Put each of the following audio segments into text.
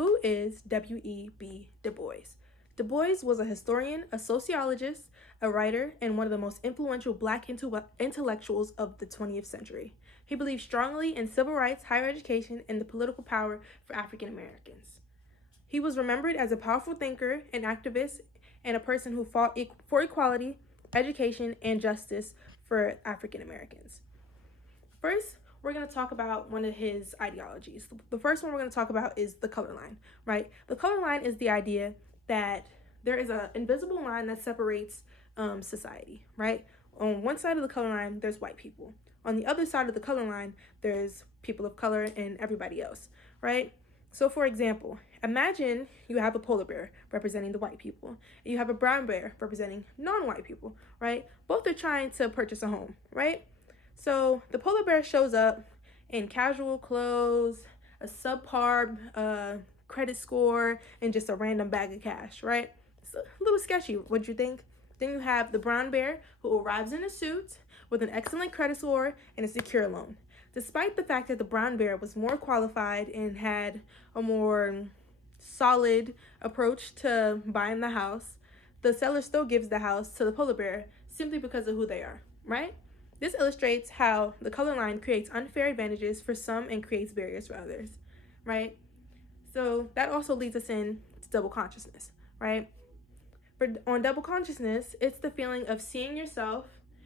Who is W.E.B. Du Bois? Du Bois was a historian, a sociologist, a writer, and one of the most influential Black intellectuals of the 20th century. He believed strongly in civil rights, higher education, and the political power for African Americans. He was remembered as a powerful thinker, an activist, and a person who fought for equality, education, and justice for African Americans. First, we're going to talk about one of his ideologies. The first one we're going to talk about is the color line, right? The color line is the idea that there is an invisible line that separates society, right? On one side of the color line, there's white people. On the other side of the color line, there's people of color and everybody else, right? So for example, imagine you have a polar bear representing the white people, and you have a brown bear representing non-white people, right? Both are trying to purchase a home, right? So the polar bear shows up in casual clothes, a subpar credit score, and just a random bag of cash, right? It's a little sketchy, what'd you think? Then you have the brown bear who arrives in a suit with an excellent credit score and a secure loan. Despite the fact that the brown bear was more qualified and had a more solid approach to buying the house, the seller still gives the house to the polar bear simply because of who they are, right? This illustrates how the color line creates unfair advantages for some and creates barriers for others, right? So that also leads us in to double consciousness, right? On double consciousness, it's the feeling of seeing yourself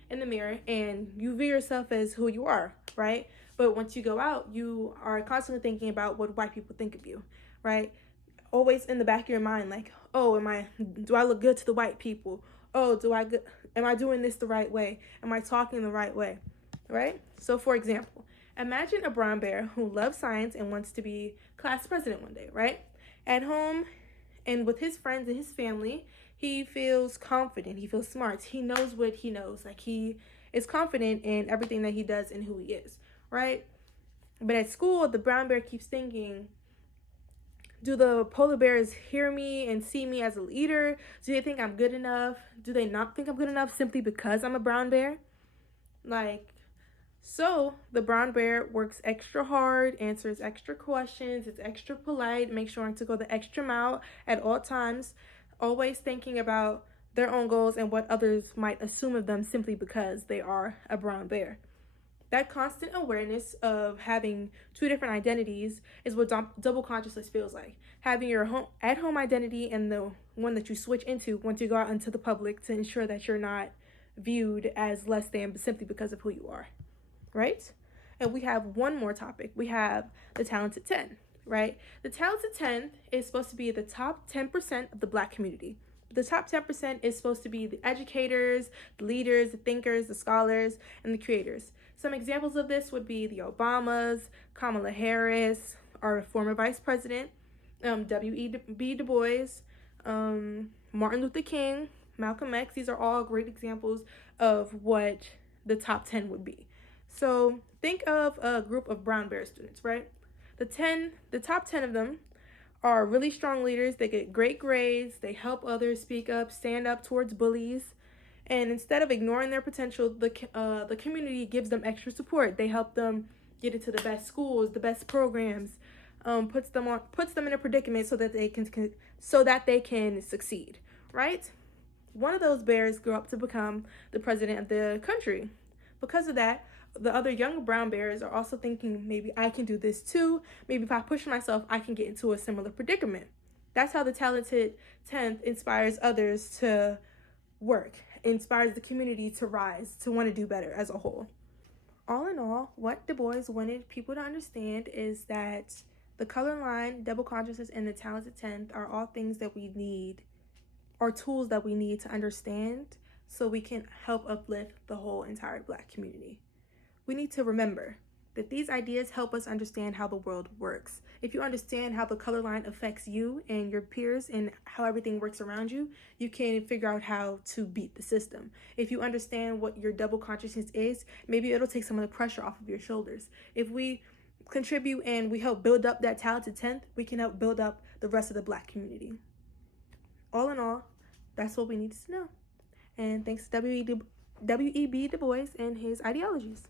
in the mirror and you view yourself as who you are, right? But once you go out, you are constantly thinking about what white people think of you, right? Always in the back of your mind, like, oh, do I look good to the white people? Oh, am I doing this the right way? Am I talking the right way, right? So for example, imagine a brown bear who loves science and wants to be class president one day, right? At home and with his friends and his family, he feels confident, he feels smart, he knows what he knows, like he is confident in everything that he does and who he is, right? But at school, the brown bear keeps thinking, do the polar bears hear me and see me as a leader? Do they think I'm good enough? Do they not think I'm good enough simply because I'm a brown bear? So the brown bear works extra hard, answers extra questions, it's extra polite, makes sure to go the extra mile at all times, always thinking about their own goals and what others might assume of them simply because they are a brown bear. That constant awareness of having two different identities is what double consciousness feels like. Having your at-home identity and the one that you switch into once you go out into the public to ensure that you're not viewed as less than simply because of who you are, right? And we have one more topic. We have the talented 10, right? The talented 10 is supposed to be the top 10% of the Black community. The top 10% is supposed to be the educators, the leaders, the thinkers, the scholars, and the creators. Some examples of this would be the Obamas, Kamala Harris, our former vice president, W.E.B. Du Bois, Martin Luther King, Malcolm X. These are all great examples of what the top 10 would be. So think of a group of brown bear students, right? The top 10 of them are really strong leaders. They get great grades, they help others speak up, stand up towards bullies, and instead of ignoring their potential, the community gives them extra support. They help them get into the best schools, the best programs, puts them in a predicament so that they can succeed, right? One of those bears grew up to become the president of the country. Because of that, the other young brown bears are also thinking, maybe I can do this too. Maybe if I push myself, I can get into a similar predicament. That's how the talented 10th inspires others to work, inspires the community to rise, to want to do better as a whole. All in all, what Du Bois wanted people to understand is that the color line, double consciousness, and the talented 10th are all things that we need, or tools that we need to understand so we can help uplift the whole entire Black community. We need to remember that these ideas help us understand how the world works. If you understand how the color line affects you and your peers and how everything works around you, you can figure out how to beat the system. If you understand what your double consciousness is, maybe it'll take some of the pressure off of your shoulders. If we contribute and we help build up that talented 10th, we can help build up the rest of the Black community. All in all, that's what we need to know. And thanks to W.E.B. Du Bois and his ideologies.